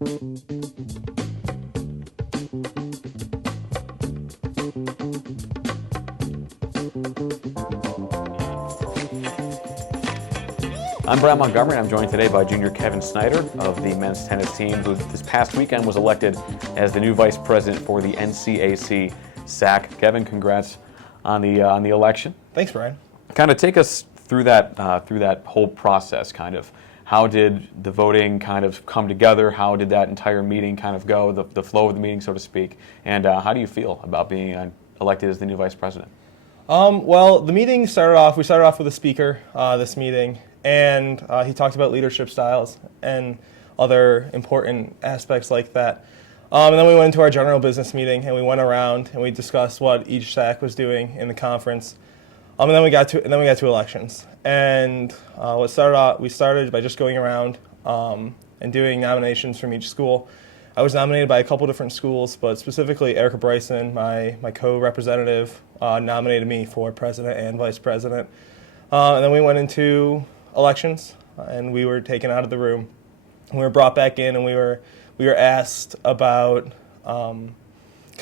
I'm Bryan Montgomery, and I'm joined today by junior Kevin Snyder of the men's tennis team, who this past weekend was elected as the new vice president for the NCAC SAAC. Kevin, congrats on the election. Thanks, Brian. Kind of take us through that whole process. Kind of how did the voting kind of come together? How did that entire meeting kind of go? The flow of the meeting, so to speak. And how do you feel about being elected as the new vice president? Well, the meeting started off. We started off with a speaker this meeting. And he talked about leadership styles and other important aspects like that. And then we went into our general business meeting, and we went around and we discussed what each SAAC was doing in the conference. And then we got to elections. And we started by just going around and doing nominations from each school. I was nominated by a couple different schools, but specifically Erica Bryson, my co-representative, nominated me for president and vice president. And then we went into elections, and we were taken out of the room. We were brought back in, and we were asked about kind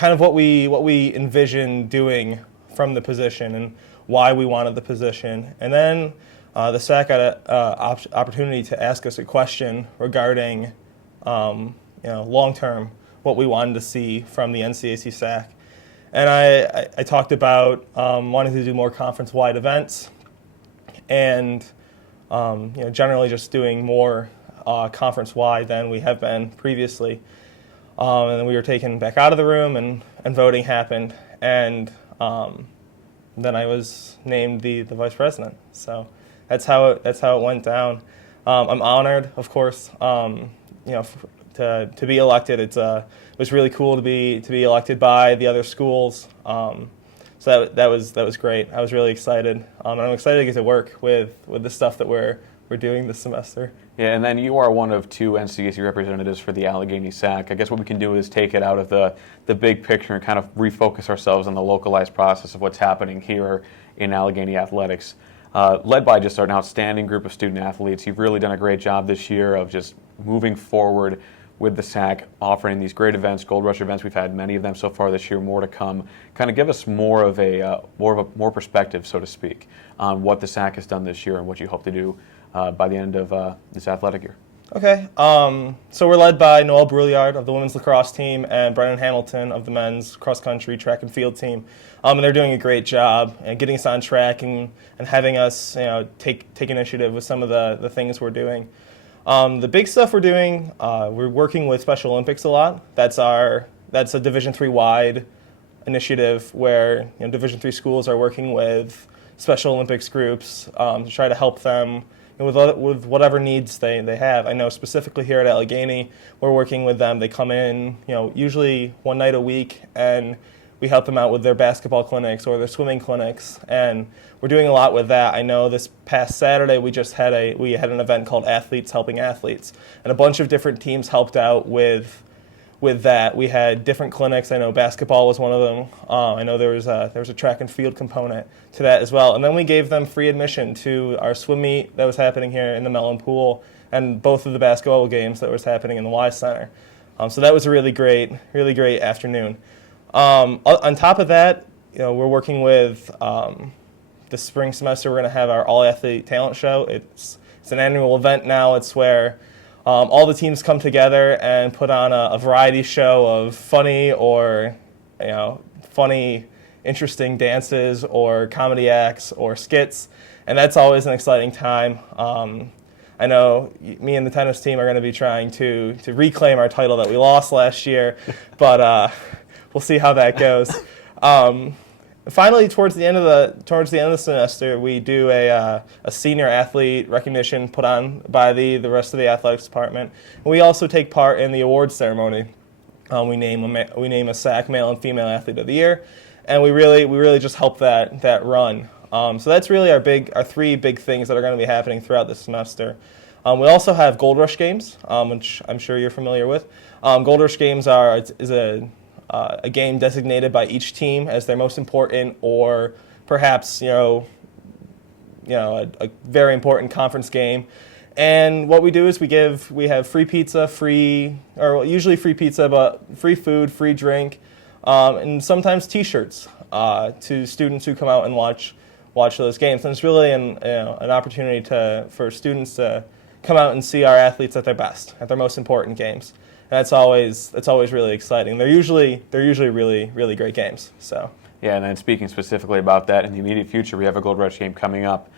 of what we envisioned doing from the position and why we wanted the position. And then the SAAC got an opportunity to ask us a question regarding long term what we wanted to see from the NCAC SAAC. And I talked about wanting to do more conference wide events and generally just doing more conference-wide than we have been previously. And then we were taken back out of the room, and voting happened. And then I was named the vice president. So that's how it went down. I'm honored, of course, to be elected. It was really cool to be elected by the other schools. So that was great. I was really excited. And I'm excited to get to work with the stuff that we're doing this semester. Yeah, and then you are one of two NCAC representatives for the Allegheny SAAC. I guess what we can do is take it out of the big picture and kind of refocus ourselves on the localized process of what's happening here in Allegheny athletics. Led by just an outstanding group of student athletes. You've really done a great job this year of just moving forward with the SAAC, offering these great events, Gold Rush events. We've had many of them so far this year, more to come. Kind of give us more perspective, so to speak, on what the SAAC has done this year and what you hope to do by the end of this athletic year. Okay, so we're led by Noelle Brouillard of the women's lacrosse team and Brennan Hamilton of the men's cross-country track and field team. And they're doing a great job and getting us on track and having us take initiative with some of the things we're doing. The big stuff we're doing, we're working with Special Olympics a lot. That's a Division III wide initiative where Division III schools are working with Special Olympics groups to try to help them with whatever needs they have. I know specifically here at Allegheny, we're working with them. They come in, usually one night a week, and we help them out with their basketball clinics or their swimming clinics, and we're doing a lot with that. I know this past Saturday we had an event called Athletes Helping Athletes, and a bunch of different teams helped out with that. We had different clinics. I know basketball was one of them. I know there was a track and field component to that as well. And then we gave them free admission to our swim meet that was happening here in the Mellon Pool and both of the basketball games that was happening in the Y Center. So that was a really great afternoon. On top of that, we're working with this spring semester. We're going to have our all-athlete talent show. It's an annual event now. It's where all the teams come together and put on a variety show of funny, interesting dances or comedy acts or skits, and that's always an exciting time. I know me and the tennis team are going to be trying to reclaim our title that we lost last year, but we'll see how that goes. Finally, towards the end of the semester, we do a senior athlete recognition put on by the rest of the athletics department. And we also take part in the awards ceremony. We name a SAAC male and female athlete of the year, and we really just help that run. So that's really our three big things that are going to be happening throughout the semester. We also have Gold Rush games, which I'm sure you're familiar with. Gold Rush games is a game designated by each team as their most important, or perhaps a very important conference game. And what we do is we have free pizza, usually free pizza, but free food, free drink, and sometimes T-shirts to students who come out and watch those games. And it's really an opportunity for students to come out and see our athletes at their best, at their most important games. And that's always really exciting. They're usually really, really great games. So. Yeah, and then speaking specifically about that, in the immediate future, we have a Gold Rush game coming up.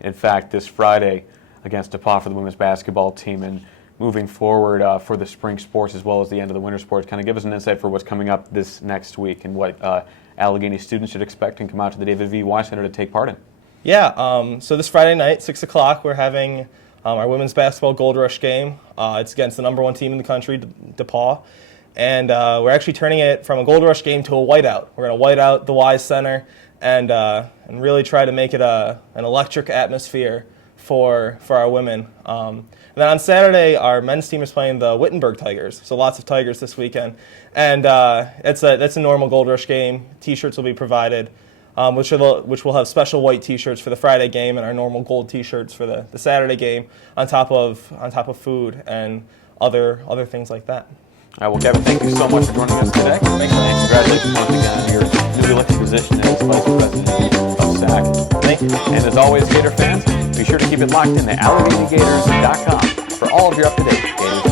In fact, this Friday against DePauw for the women's basketball team, and moving forward for the spring sports as well as the end of the winter sports. Kind of give us an insight for what's coming up this next week and what Allegheny students should expect and come out to the David V. Wise Center to take part in. Yeah, so this Friday night, 6 o'clock, we're having our women's basketball Gold Rush game. It's against the #1 team in the country, DePauw. And we're actually turning it from a Gold Rush game to a whiteout. We're going to white out the Wise Center and really try to make it an electric atmosphere for our women. And then on Saturday, our men's team is playing the Wittenberg Tigers, so lots of Tigers this weekend. And that's a normal Gold Rush game. T-shirts will be provided, which will have special white T-shirts for the Friday game and our normal gold T-shirts for the Saturday game, on top of food and other things like that. All right, well, Kevin, thank you so much for joining us today. Thanks, man. And congratulations once again on your newly elected position as Vice President of SAAC. Thank you. And as always, Gator fans, be sure to keep it locked in to AlleghenyGators.com for all of your up-to-date Gator